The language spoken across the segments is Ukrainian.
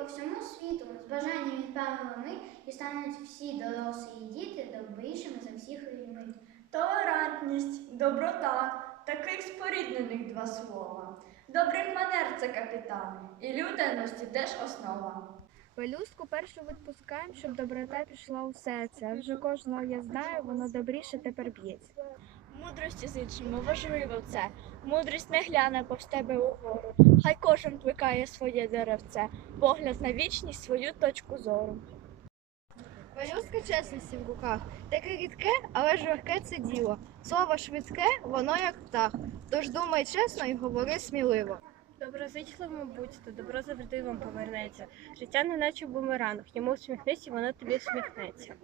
по всьому світу з бажанням відправили ми і стануть всі дорослі і діти добрішими за всіх рівень. Толерантність, доброта, таких споріднених два слова. Добрих манер це капітан, і людяності теж основа. Пелюстку першу відпускаємо, щоб доброта пішла у серце. А вже кожного я знаю, воно добріше тепер б'ється. Мудрості з іншими важливо це. Мудрість не гляне повз тебе угору. Хай кожен плекає своє деревце, погляд на вічність свою точку зору. Пелюстка чесності в руках. Таке рідке, але ж легке це діло. Слово швидке, воно як птах. Тож думай чесно і говори сміливо. Доброзичливим будьте, добро завжди вам повернеться. Життя не наче бумеранг, йому всміхнися, воно тобі всміхнеться.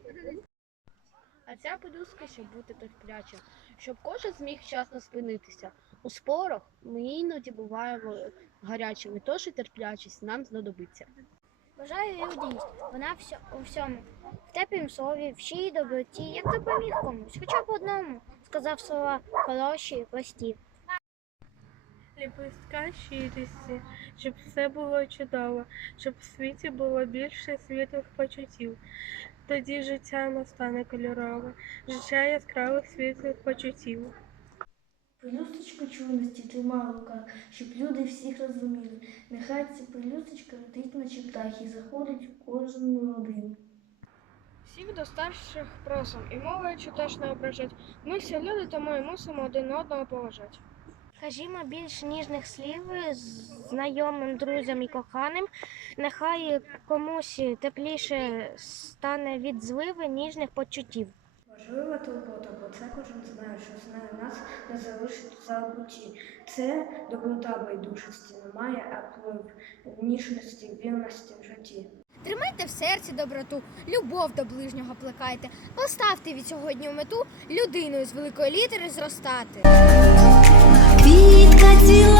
А ця подушка, щоб бути терплячим, щоб кожен зміг вчасно спинитися. У спорах ми іноді буваємо гарячими, тож і терплячість нам знадобиться. Бажаю людяність, вона вся, у всьому. В теплім слові, в щирій доброті, як допоміг комусь, хоча б одному, сказав слова хороші, прості. Ліпистка щирості, щоб все було чудово, щоб в світі було більше світлих почуттів. Тоді життя настане кольорове, життя яскравих світлих почуттів. Пелюсточку чуйності тримай в руках, щоб люди всіх розуміли. Нехай ця пелюсточка летить, наче птах, і заходить у кожну родину. Всіх до старших просом і мовою теж не ображать. Ми всі люди, тому і мусимо один одного поважати. Скажімо більш ніжних слів знайомим, друзям і коханим. Нехай комусь тепліше стане від зливи ніжних почуттів. Важлива турбота, бо це кожен знає, що знає нас не залишить в забуті. Це доброта байдужості немає, а плив ніжності, вірності в житті. Тримайте в серці доброту, любов до ближнього плекайте. Поставте від сьогодні в мету людиною з великої літери зростати. deal